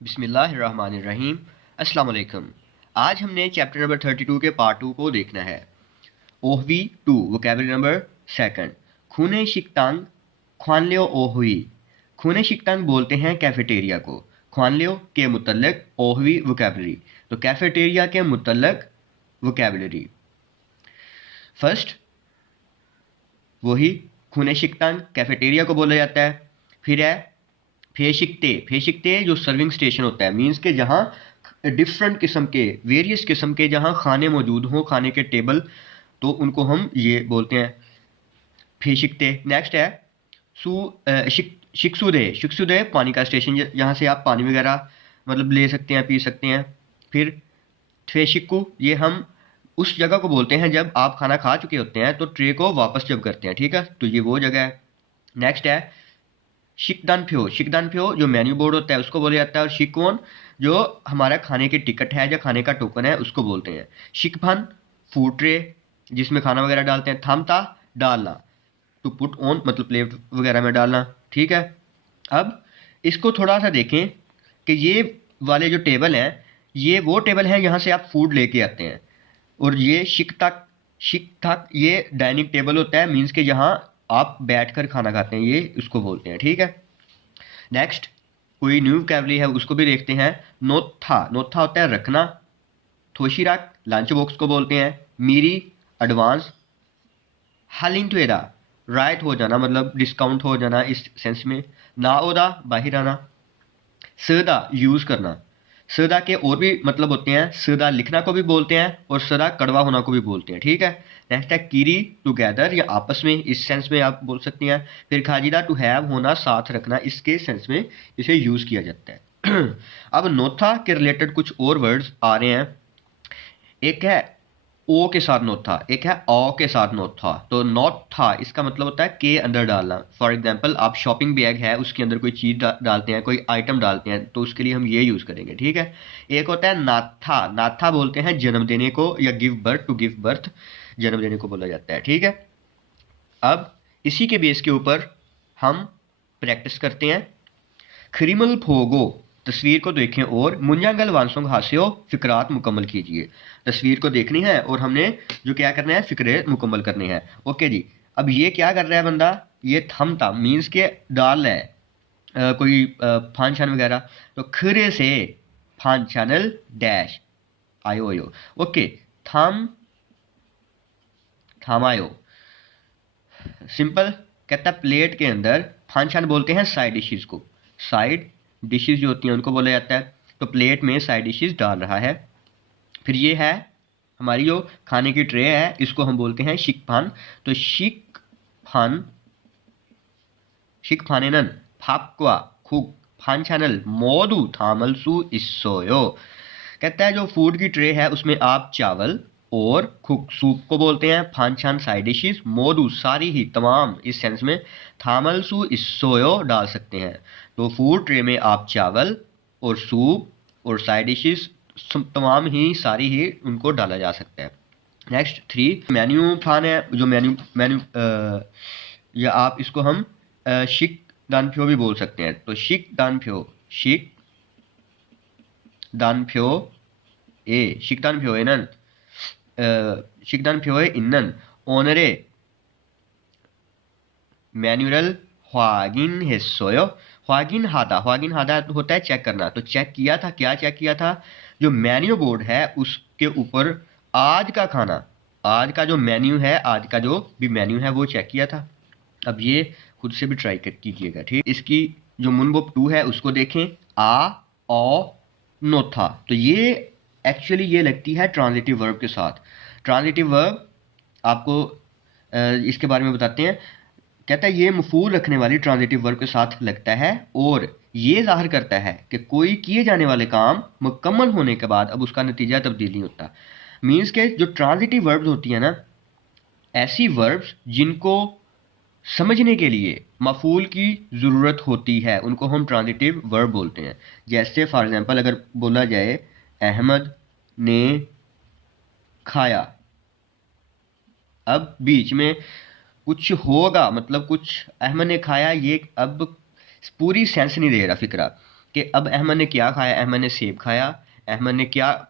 बिस्मिल्लाहिर्रहमानिर्रहीम। अस्सलाम वालेकुम। आज हमने चैप्टर नंबर 32 के पार्ट 2 को देखना है। ओहवी 2 वोकैबुलरी नंबर सेकंड। खूने शिकतांग ख्वानलियो ओहवी। खूने शिकतांग बोलते हैं कैफेटेरिया को। ख्वानलियो के मुतल्लक ओहवी वोकैबुलरी, तो कैफेटेरिया के मुतल्लक वोकैबुलरी। फर्स्ट वही खूने शिकतांग कैफेटेरिया को बोला जाता है। फिर है फेशिकते। फेशिकते जो सर्विंग स्टेशन होता है, मीन्स के जहाँ डिफरेंट किस्म के वेरियस किस्म के जहाँ खाने मौजूद हों, खाने के टेबल, तो उनको हम ये बोलते हैं फेशिकते। नेक्स्ट है शिक्सुदे। शिक्सुदे पानी का स्टेशन, यहाँ से आप पानी वगैरह मतलब ले सकते हैं, पी सकते हैं। फिर थ्वेशिक्कू, ये हम उस जगह को बोलते हैं जब आप खाना खा चुके होते हैं तो ट्रे को वापस जब करते हैं, ठीक है, तो ये वो जगह है। नेक्स्ट है शिकदानफ्यो। शिकदानफ्यो जो मेन्यू बोर्ड होता है उसको बोला जाता है, और शिकवोन जो हमारा खाने की टिकट है या खाने का टोकन है उसको बोलते हैं। शिकफन फूड ट्रे जिसमें खाना वगैरह डालते हैं। थामता डालना, टू पुट ऑन मतलब प्लेट वगैरह में डालना, ठीक है। अब इसको थोड़ा सा देखें कि ये वाले जो टेबल हैं ये वो टेबल हैं यहाँ से आप फूड लेके आते हैं, और ये शिक तक ये डाइनिंग टेबल होता है, मीन्स के यहाँ आप बैठकर खाना खाते हैं, ये उसको बोलते हैं, ठीक है। नेक्स्ट कोई न्यू वोकैबुलरी है उसको भी देखते हैं। नोथा। नोथा होता है रखना। थोशिराक लंच बॉक्स को बोलते हैं। मीरी एडवांस। हालिंटवेदा राइट हो जाना मतलब डिस्काउंट हो जाना इस सेंस में। नाओदा बाहर आना। सदा यूज़ करना। सदा के और भी मतलब होते हैं, सदा लिखना को भी बोलते हैं और सदा कड़वा होना को भी बोलते हैं, ठीक है। नेक्स्ट है कीरी टुगेदर या आपस में, इस सेंस में आप बोल सकती हैं। फिर खाजिदा टू हैव होना साथ रखना, इसके सेंस में इसे यूज़ किया जाता है। अब नोथा के रिलेटेड कुछ और वर्ड्स आ रहे हैं। एक है ओ के साथ नोट था, एक है औ के साथ नोट था। तो नॉट था इसका मतलब होता है के अंदर डालना। फॉर एग्जांपल आप शॉपिंग बैग है उसके अंदर कोई चीज़ डालते हैं, कोई आइटम डालते हैं, तो उसके लिए हम ये यूज़ करेंगे, ठीक है। एक होता है नाथा। नाथा बोलते हैं जन्म देने को, या give birth, to give birth जन्म देने को बोला जाता है, ठीक है। अब इसी के बेस के ऊपर हम प्रैक्टिस करते हैं। खरीमल फोगो, तस्वीर को देखें और मुंजांगल वानसोंग हास्यो फिक्रात मुकम्मल कीजिए। तस्वीर को देखनी है और हमने जो क्या करना है फिक्रे मुकम्मल करने हैं। ओके जी। अब ये क्या कर रहा है बंदा, ये थमता मीन्स के डाल है कोई फान छान वगैरह, तो खरे से फान चैनल डैश आयो आयो। ओके, थम थमायो सिंपल। कहता है प्लेट के अंदर फान छान बोलते हैं साइड डिशेज को। साइड डिशेज जो होती हैं उनको बोला जाता है, तो प्लेट में साइड डिशेज डाल रहा है। फिर ये है हमारी जो खाने की ट्रे है, इसको हम बोलते हैं शिकफान। तो शिकफान शिकफानेनन फापक्वा खुक फान चैनल मोदू थामलसू इसोयो। कहता है जो फूड की ट्रे है उसमें आप चावल और कुक सूप को बोलते हैं, फानछान साइड डिशेस, मोदू सारी ही तमाम इस सेंस में, थामलसू इसोयो डाल सकते हैं। तो फूड ट्रे में आप चावल और सूप और साइड डिशेस तमाम ही सारी ही उनको डाला जा सकता है। नेक्स्ट 3 मेन्यू फान है, जो मेन्यू मेन्यू या आप इसको हम शिक दानफ्यो भी बोल सकते हैं। तो शिक दानफ्यो, शिक दानफ्यो ए शिकदानफ्यो एनन शिकदानफ्यो इन्नन ओनरे मैनुअल ह्वागिन हेसोयो। ह्वागिन हादा होता है चेक करना, तो चेक किया था, क्या चेक किया था, जो मेन्यू बोर्ड है उसके ऊपर आज का खाना, आज का जो मेन्यू है, आज का जो भी मेन्यू है वो चेक किया था। अब ये खुद से भी ट्राई कीजिएगा, ठीक। इसकी जो मुनबोप 2 है उसको देखें। आ ओ नोथा, तो ये एक्चुअली ये लगती है ट्रांजिटिव वर्ब के साथ। ट्रांजिटिव वर्ब आपको इसके बारे में बताते हैं। कहता है ये मफूल रखने वाली ट्रांजिटिव वर्ब के साथ लगता है और ये जाहिर करता है कि कोई किए जाने वाले काम मुकम्मल होने के बाद अब उसका नतीजा तब्दील नहीं होता। मीन्स के जो ट्रांजिटिव वर्ब्स होती हैं ना, ऐसी वर्ब्स जिनको समझने के लिए मफूल की ज़रूरत होती है उनको हम ट्रांजिटिव वर्ब बोलते हैं। जैसे फॉर एग्जांपल अगर बोला जाए अहमद ने खाया, अब बीच में कुछ होगा मतलब कुछ अहमद ने खाया, ये अब पूरी सेंस नहीं दे रहा फिक्रा, कि अब अहमद ने क्या खाया, अहमद ने सेब खाया, अहमद ने क्या,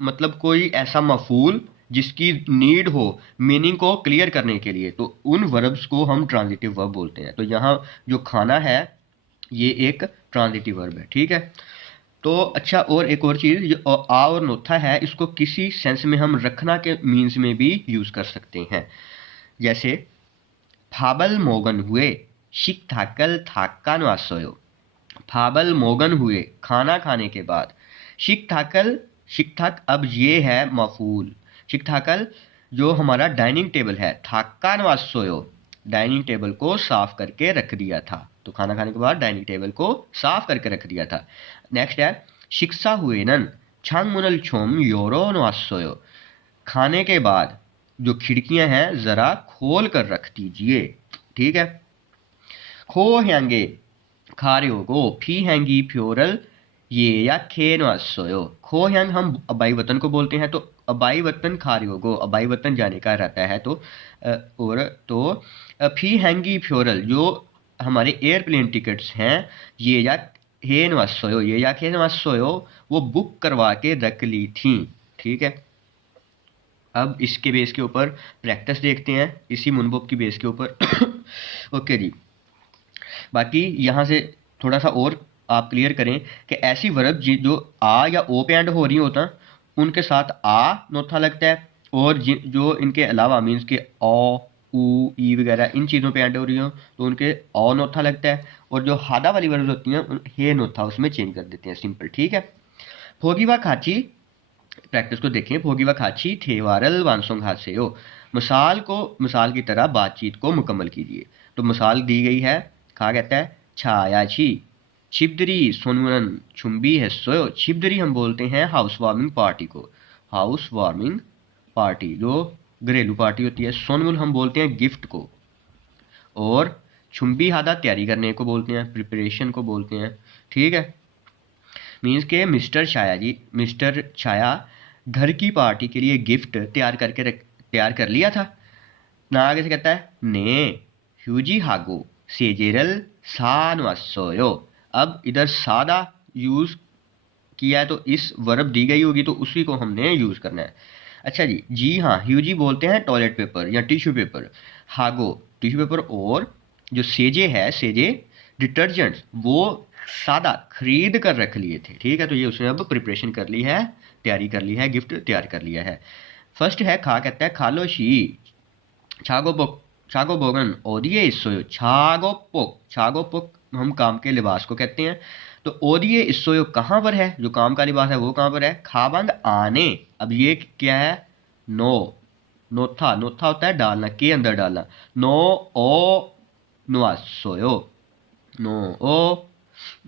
मतलब कोई ऐसा मफूल जिसकी नीड हो मीनिंग को क्लियर करने के लिए, तो उन वर्ब्स को हम ट्रांजिटिव वर्ब बोलते हैं। तो यहाँ जो खाना है ये एक ट्रांजिटिव वर्ब है, ठीक है। तो अच्छा, और एक और चीज़, जो आ और नोथा है, इसको किसी सेंस में हम रखना के मीन्स में भी यूज़ कर सकते हैं। जैसे फाबल मोगन हुए शिक थाकल थाक्का वासोयो। फाबल मोगन हुए खाना खाने के बाद, शिक थाकल, शिक थाक, अब ये है मफूल, शिक थाकल जो हमारा डाइनिंग टेबल है, थाक्का वासोयो डाइनिंग टेबल को साफ करके रख दिया था। तो खाना खाने के बाद डाइनिंग टेबल को साफ करके रख दिया था। नेक्स्ट है शिक्षा हुए नन छंग मुनल छोम योरो नवासोयो। खाने के बाद जो खिड़कियां हैं जरा खोल कर रख दीजिए, ठीक है। खो हैंगे खारियोगो फी हैंगी फ्योरल ये या खेन वासोयो। खो हैंग हम अबाई वतन को बोलते हैं, तो अबाई वतन खारियोगो अबाई वतन जाने का रहता है। तो और तो फी हैंगी फ्योरल जो हमारे एयरप्लेन टिकट्स हैं, ये या हेन वासोयो, ये या खेन वासोयो वो बुक करवा के रख ली थी, ठीक है। अब इसके बेस के ऊपर प्रैक्टिस देखते हैं, इसी मुनबुक की बेस के ऊपर। ओके जी, बाकी यहाँ से थोड़ा सा और आप क्लियर करें कि ऐसी वर्ब जो आ या ओ पे एंड हो रही होता उनके साथ आ नोथा लगता है, और जो इनके अलावा मीन्स के ओ ऊ ई वगैरह इन चीज़ों पे एंड हो रही हो तो उनके ओ नोथा लगता है, और जो हादा वाली वर्ब होती हैं हे नोथा उसमें चेंज कर देते हैं, सिंपल, ठीक है। फोगी व खाची, प्रैक्टिस को देखें। फोगी व खाची थे वारल वानसोंग हादसे हो, मिसाल को मिसाल की तरह बातचीत को मुकम्मल कीजिए। तो मिसाल दी गई है, कहा कहता है छाया छी छिपदरी सोनमुरन छुम्बी है सोयो। छिपदरी हम बोलते हैं हाउस वार्मिंग पार्टी को, हाउस वार्मिंग पार्टी जो घरेलू पार्टी होती है। सोनमुल हम बोलते हैं गिफ्ट को, और छुम्बी हादा तैयारी करने को बोलते हैं, प्रिपरेशन को बोलते हैं, ठीक है। मीन्स के मिस्टर छाया जी, मिस्टर छाया घर की पार्टी के लिए गिफ्ट तैयार कर लिया था ना। आगे से कहता है ने ह्यूजी हागो सेजेरल सान वासोयो। अब इधर सादा यूज किया है, तो इस वर्ब दी गई होगी तो उसी को हमने यूज करना है। अच्छा जी, जी हाँ, ह्यूजी बोलते हैं टॉयलेट पेपर या टिश्यू पेपर, हागो टिश्यू पेपर, और जो सेजे है, सेजे डिटर्जेंट्स वो सादा खरीद कर रख लिए थे, ठीक है। तो ये उसने अब प्रिपरेशन कर ली है, तैयारी कर ली है, गिफ्ट तैयार कर लिया है। फर्स्ट है खा, कहता है खालो शी छागो पोक छागो बोगन ओदिए इस्सोयो। छागो पोक हम काम के लिबास को कहते हैं। तो ओदिए इस्सोयो कहाँ पर है, जो काम का लिबास है वो कहाँ पर है, खाबंग आने। अब ये क्या है, नो नोथा, नोथा होता है डालना, के अंदर डालना, नो ओ नुआसोयो, नो ओ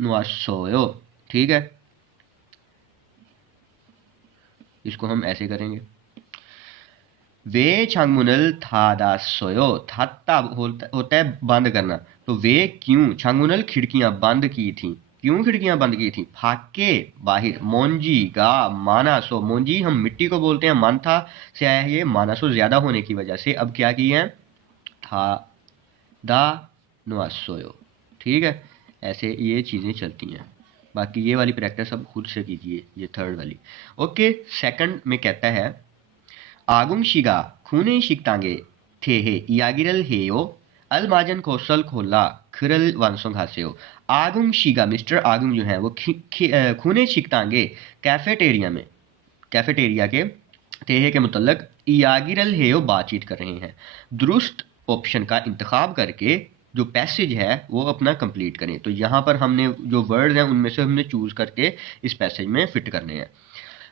नुआसोयो, ठीक है। इसको हम ऐसे करेंगे, वे छांगमुनल थादासोयो। थाता होता है बंद करना, तो वे क्यों छांगमुनल खिड़कियां बंद की थी, क्यों खिड़कियां बंद की थी, फाके बाहिर मोंजी गा मानासो। मोंजी हम मिट्टी को बोलते हैं, मानथा से आया है ये, मानासो ज्यादा होने की वजह से अब क्या किए हैं, था दा नुआसोयो, ठीक है। ऐसे ये चीजें चलती हैं। बाकी ये वाली प्रैक्टिस अब खुद से कीजिए, ये थर्ड वाली। ओके, सेकंड में कहता है आगुंग शिगा खूने शिकतांगे थे हे यागिरल हेयो अलमाजन कोसल खोला खिरल वांसों घासेयो। आगुंग शिगा, मिस्टर आगुंग जो है वो खूने शिकतांगे कैफेटेरिया में, कैफेटेरिया के तेहे के मुतल्लक यागिरल हेयो बातचीत कर रहे हैं। दुरुस्त ऑप्शन का इंतखाब करके जो पैसेज है वो अपना कंप्लीट करें। तो यहाँ पर हमने जो वर्ड हैं उनमें से हमने चूज करके इस पैसेज में फिट करने हैं।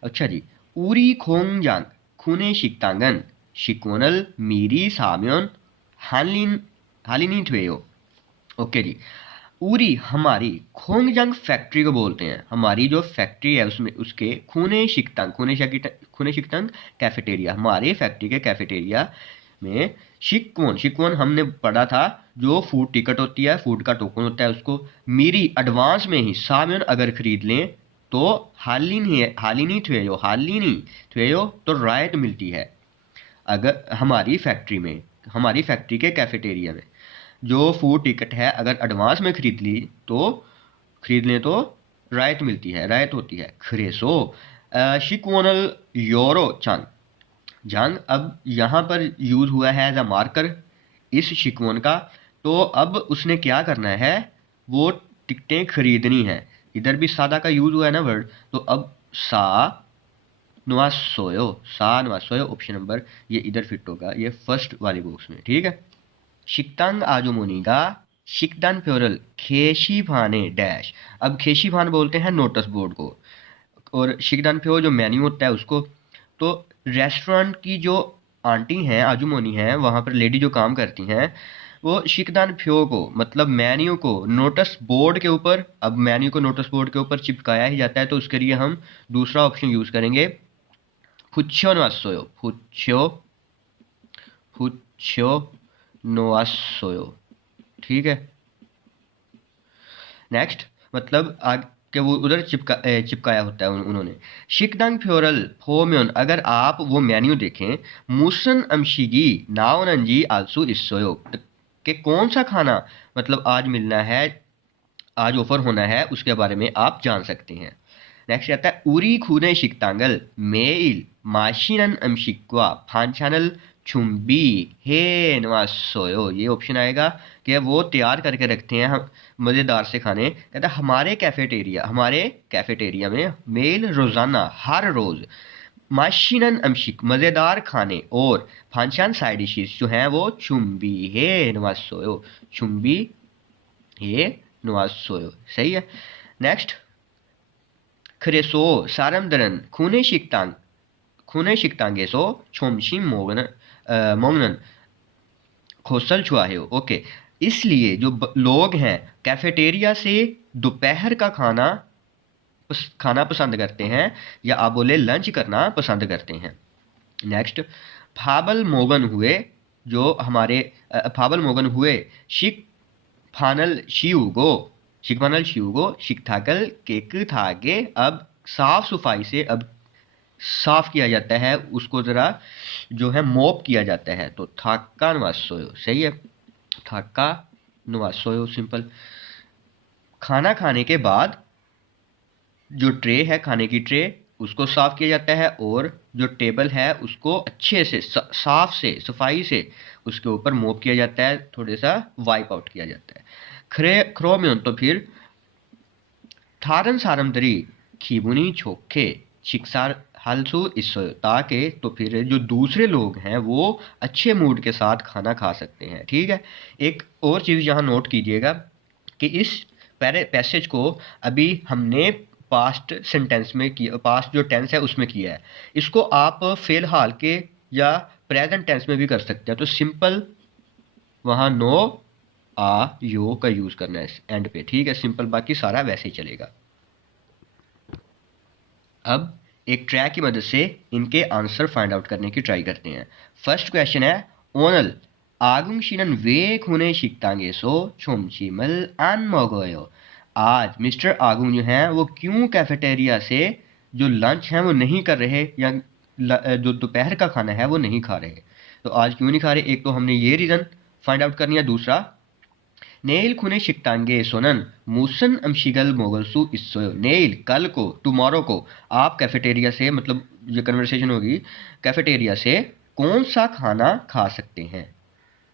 अच्छा जी, उरी खोंगजांग खूने शिकतांगन शिकोनल मीरी साम्योन हालिन हालिनी ट्वेयो। ओके जी, उरी हमारी, खोंगजंग फैक्ट्री को बोलते हैं, हमारी जो फैक्ट्री है उसमें उसके खूने शिकतंग कैफेटेरिया, हमारे फैक्ट्री के कैफेटेरिया में शिकवन, शिकवन हमने पढ़ा था जो फूड टिकट होती है, फूड का टोकन होता है, उसको मीरी एडवांस में ही सामियन अगर खरीद लें तो हालिनी थ्वेयो तो राइट मिलती है। अगर हमारी फैक्ट्री में, हमारी फैक्ट्री के कैफेटेरिया में जो फूड टिकट है अगर एडवांस में खरीद ली तो खरीद लें तो रायत मिलती है, रायत होती है। खरेसो शिकवनल योरो चंग जंग, अब यहाँ पर यूज हुआ है एज अ मार्कर इस शिकवन का। तो अब उसने क्या करना है, वो टिकटें खरीदनी है। इधर भी सादा का यूज हुआ है ना वर्ड, तो अब सा नुआसोयो ऑप्शन नंबर ये इधर फिट होगा, ये फर्स्ट वाले बॉक्स में, ठीक है। शिकतांग आजुमोनीगा शिकदान प्योरल खेशी भाने डैश। अब खेशी भान बोलते हैं नोटिस बोर्ड को, और शिकदान प्योर जो मेन्यू होता है उसको। तो रेस्टोरेंट की जो आंटी हैं, आजुमोनी हैं, वहाँ पर लेडी जो काम करती हैं, वो शिकदान फ्यो को मतलब मेन्यू को नोटिस बोर्ड के ऊपर, अब मेन्यू को नोटिस बोर्ड के ऊपर चिपकाया ही जाता है, तो उसके लिए हम दूसरा ऑप्शन यूज करेंगे, फुच्यो नोआसोयो। फुच्यो नोआसोयो, ठीक है। नेक्स्ट मतलब आगे वो उधर चिपकाया होता है उन्होंने। शिकदांग फ्योरल फोम्योन, अगर आप वो मेन्यू देखें, मुसन अमशिगी नाओनंजी आलसू इस्सोयो, कि कौन सा खाना मतलब आज मिलना है, आज ऑफर होना है, उसके बारे में आप जान सकते हैं। नेक्स्ट आता है उरी खुने शिकतांगल मेल माशिनन अमशिक्वा फांचानल चुम्बी हे नवासोयो, ये ऑप्शन आएगा कि वो तैयार करके रखते हैं हम मज़ेदार से खाने। कहता है हमारे कैफेटेरिया में मेल रोज़ाना हर रोज़ माशिनन अमशिक मज़ेदार खाने और फांचान साइड डिशेस जो हैं वो चुम्बी हे नवासोयो, चुम्बी हे नवासोयो, सही है। नेक्स्ट खरेसो सारमदरन खूने शिकतांगेसो छोमशिम मोगनन खोसल छुआहे हो, ओके। इसलिए जो लोग हैं कैफेटेरिया से दोपहर का खाना पसंद करते हैं, या आप बोले लंच करना पसंद करते हैं। नेक्स्ट फाबल मोगन हुए, जो हमारे फाबल मोगन हुए शिक फानल शिकफानल शिवगो शिकथाकल केक थागे, अब साफ सफाई से अब साफ किया जाता है उसको, ज़रा जो है मोप किया जाता है, तो थाका नवासोयो, सही है। थाका नवासोयो सिंपल। खाना खाने के बाद जो ट्रे है, खाने की ट्रे, उसको साफ किया जाता है, और जो टेबल है उसको अच्छे से साफ से सफाई से उसके ऊपर मोप किया जाता है, थोड़ा सा वाइप आउट किया जाता है। क्रोम्योन, तो फिर थारन सारमदरी खीबुनी छोखे शिक्सार हालसू इसो, ताकि तो फिर जो दूसरे लोग हैं वो अच्छे मूड के साथ खाना खा सकते हैं, ठीक है। एक और चीज़ यहाँ नोट कीजिएगा कि इस पैसेज को अभी हमने पास्ट सेंटेंस में किया, पास्ट जो टेंस है उसमें किया है। इसको आप फिलहाल के या प्रेजेंट टेंस में भी कर सकते हैं, तो सिंपल वहाँ नो आ यो का यूज़ करना है एंड पे, ठीक है, सिंपल, बाकी सारा वैसे ही चलेगा। अब एक ट्रैक की मदद से इनके आंसर फाइंड आउट करने की ट्राई करते हैं। फर्स्ट क्वेश्चन है ओनल आगुंशिनन वे खुने शिकतांगे सो छोमचीमल आन मोगोयो। आज मिस्टर आगुंग जो हैं वो क्यों कैफेटेरिया से जो लंच है वो नहीं कर रहे, या जो दोपहर का खाना है वो नहीं खा रहे। तो आज क्यों नहीं खा रहे, एक तो हमने ये रीज़न फाइंड आउट करनी है। दूसरा नेल खुने शिकतांगे सोनन मूसन अमशिगल मोगलसू इस्सोयो, नेल कल को, टुमारो को आप कैफेटेरिया से, मतलब ये कन्वर्सेशन होगी, कैफेटेरिया से कौन सा खाना खा सकते हैं,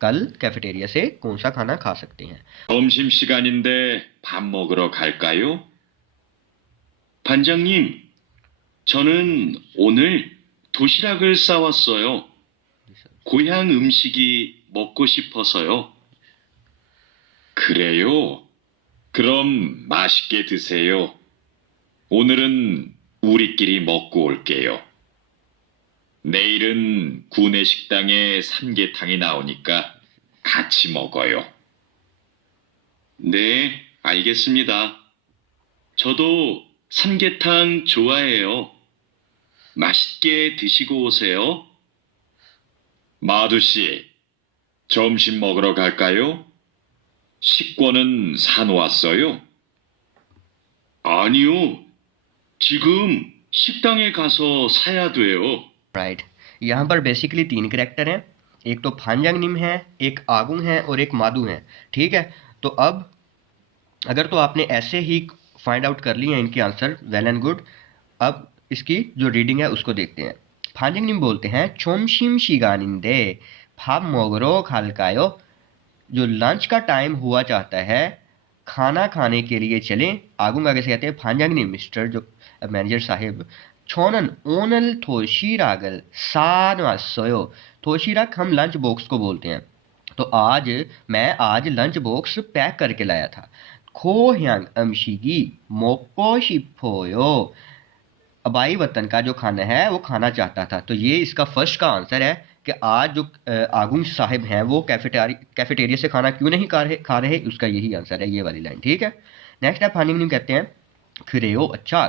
कल कैफेटेरिया से कौन सा खाना खा सकते हैं। 점심시간인데 밥 먹으러 갈까요? 반장님, 저는 오늘 도시락을 싸왔어요. 고향 음식이 먹고 싶어서요. 그래요? 그럼 맛있게 드세요. 오늘은 우리끼리 먹고 올게요. 내일은 구내식당에 삼계탕이 나오니까 같이 먹어요. 네, 알겠습니다. 저도 삼계탕 좋아해요. 맛있게 드시고 오세요. 마두 씨, 점심 먹으러 갈까요? 식권은 사놓았어요? 아니요. 지금 식당에 가서 사야 돼요. राइट, यहाँ पर बेसिकली 3 कैरेक्टर हैं, एक तो फांजांगनिम है, एक आगुंग है और एक मादू है, ठीक है। तो अब अगर तो आपने ऐसे ही फाइंड आउट कर लिए हैं इनके आंसर, वेल एंड गुड। अब इसकी जो रीडिंग है उसको देखते हैं। फांजिंगनिम बोलते हैं चोमशिम शिगानिंदे भाप मोगरो खालकायो, जो लंच का टाइम हुआ चाहता है, खाना खाने के लिए चलें। आगुंग आगे से कहते हैं फांजांगनी मिस्टर जो मैनेजर साहिब, छोनन ओनल थोशीरागल सान वासोयो, थोशीराक हम लंच बॉक्स को बोलते हैं। तो मैं आज लंच बॉक्स पैक करके लाया था। खो ह्यांग अमशीगी मोको शिपोयो, अबाई वतन का जो खाना है वो खाना चाहता था। तो ये इसका फर्स्ट का आंसर है कि आज जो आगुंग साहिब हैं वो कैफेटेरिया से खाना क्यों नहीं खा रहे, उसका यही आंसर है, ये वाली लाइन। ठीक है। नेक्स्ट है फानिंग कहते हैं खिरेओ अच्छा,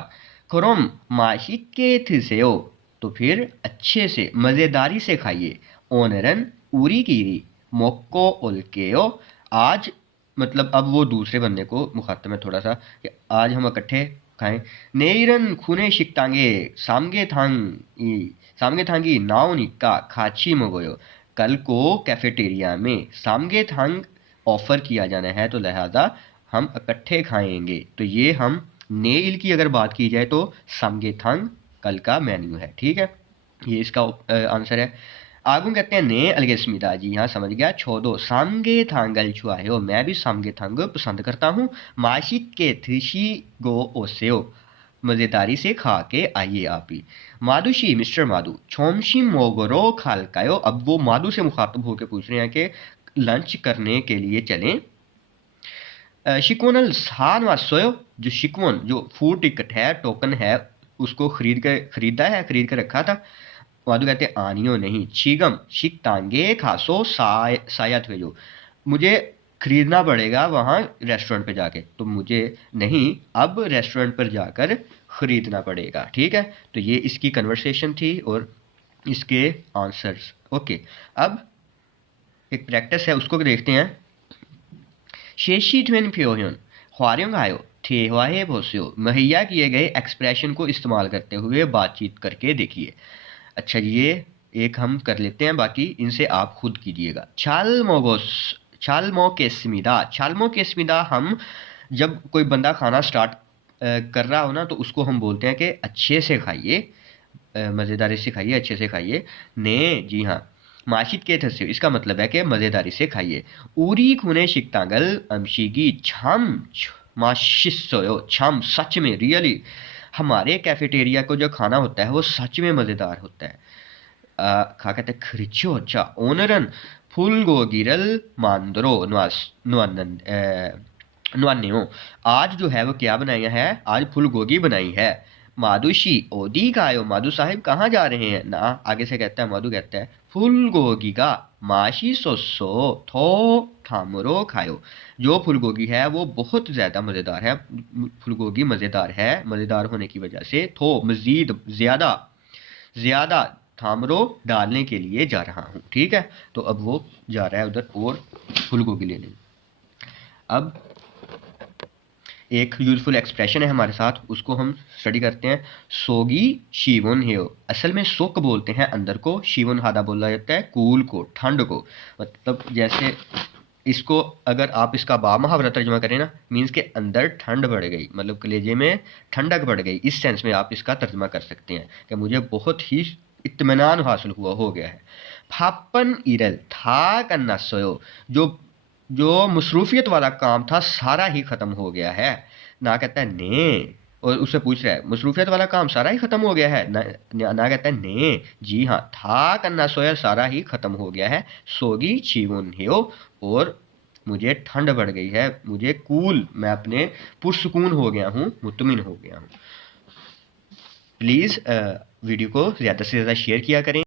खरोम माशिक के थिसेओ, तो फिर अच्छे से मज़ेदारी से खाइए। ओनरन उरी कीरी मोक्को उल्केओ, आज मतलब अब वो दूसरे बंदे को मुखातब है थोड़ा सा कि आज हम इकट्ठे खाएं। नेरन खुने शिकतांगे सामगे थांगी नाव निक्का खाची मगोयो, कल को कैफेटेरिया में सामगे थांग ऑफर किया जाना है, तो लिहाजा हम इकट्ठे खाएंगे। तो ये हम नेल की अगर बात की जाए तो सामगे थांग कल का मेन्यू है। ठीक है, ये इसका आंसर है। आगुन कहते हैं ने अलगेस्मिता जी, यहाँ समझ गया छोड़ो सामगे थांगल छुआयो, मैं भी सामगे थांग पसंद करता हूँ। माशित के थ्रिशी गो ओसेओ, मज़ेदारी से खा के आइए आप भी। मादुशी मिस्टर मादू छोमशी मोगरो खालकायो, अब वो मादू से मुखातब होकर पूछ रहे हैं कि लंच करने के लिए चलें। शिकवनल सान वासोयो, जो शिकवन जो फूड टिकट है, टोकन है, उसको खरीदा है, खरीद कर रखा था। वादू कहते हैं आनियो नहीं, छिगम शिक तांगे खासो सायत हुए, जो मुझे खरीदना पड़ेगा वहाँ रेस्टोरेंट पे जाके, तो मुझे नहीं अब रेस्टोरेंट पर जाकर खरीदना पड़ेगा। ठीक है, तो ये इसकी कन्वर्सेशन थी और इसके आंसर्स। ओके, अब एक प्रैक्टिस है उसको देखते हैं। शेशी ट्वेन फ्योहन ख्वारियों आयो थे हुआए भोस्यो, मुहैया किए गए एक्सप्रेशन को इस्तेमाल करते हुए बातचीत करके देखिए। अच्छा, ये एक हम कर लेते हैं, बाकी इनसे आप खुद कीजिएगा। छालमो के स्मिदा, हम जब कोई बंदा खाना स्टार्ट कर रहा हो ना, तो उसको हम बोलते हैं कि अच्छे से खाइए, मज़ेदारी से खाइए, अच्छे से खाइए। ने जी हाँ, माशित के थस्यो, इसका मतलब है कि मज़ेदारी से खाइए। उरी खुने शिकतांगल अमशीगी छम माशिसोयो, छम सच में, रियली, हमारे कैफेटेरिया को जो खाना होता है वो सच में मज़ेदार होता है। खा कहते खरिचो अच्छा, ओनरन फुल गो गिरल मांदरो नुआन्यो, आज जो है वो क्या बनाया है, आज फुल गोगी बनाई है। मादुशी ओदी खायो, माधु साहिब कहाँ जा रहे हैं ना, आगे से कहता है माधु कहता है फुल गोगी का माशी सोसो थो थामरो खायो, जो फुलगोगी है वो बहुत ज़्यादा मज़ेदार है, फुलगोगी मज़ेदार है, मज़ेदार होने की वजह से थो मज़ीद ज़्यादा थामरो डालने के लिए जा रहा हूँ। ठीक है, तो अब वो जा रहा है उधर और फुलगोगी लेने। अब एक यूजफुल एक्सप्रेशन है हमारे साथ, उसको हम स्टडी करते हैं। सोगी शिवन हेयो, असल में सोक बोलते हैं अंदर को, शिवन हादा बोला जाता है कूल को, ठंड को। मतलब जैसे इसको अगर आप इसका बामुहावरा तर्जुमा करें ना, मीन्स के अंदर ठंड बढ़ गई, मतलब कलेजे में ठंडक बढ़ गई, इस सेंस में आप इसका तर्जुमा कर सकते हैं कि मुझे बहुत ही इत्मीनान हासिल हो गया है। फापन इरल था कन्ना सोयो, जो मसरूफियत वाला काम था सारा ही ख़त्म हो गया है। ना कहता है ने, और उससे पूछ रहा है मसरूफियत वाला काम सारा ही ख़त्म हो गया है, ना कहता है ने जी हाँ, था कन्ना सोया सारा ही ख़त्म हो गया है। सोगी चीवन हियो, और मुझे ठंड बढ़ गई है, मुझे कूल, मैं अपने पुरसुकून हो गया हूँ, मुतमिन हो गया हूँ। प्लीज़ वीडियो को ज़्यादा से ज़्यादा शेयर किया करें।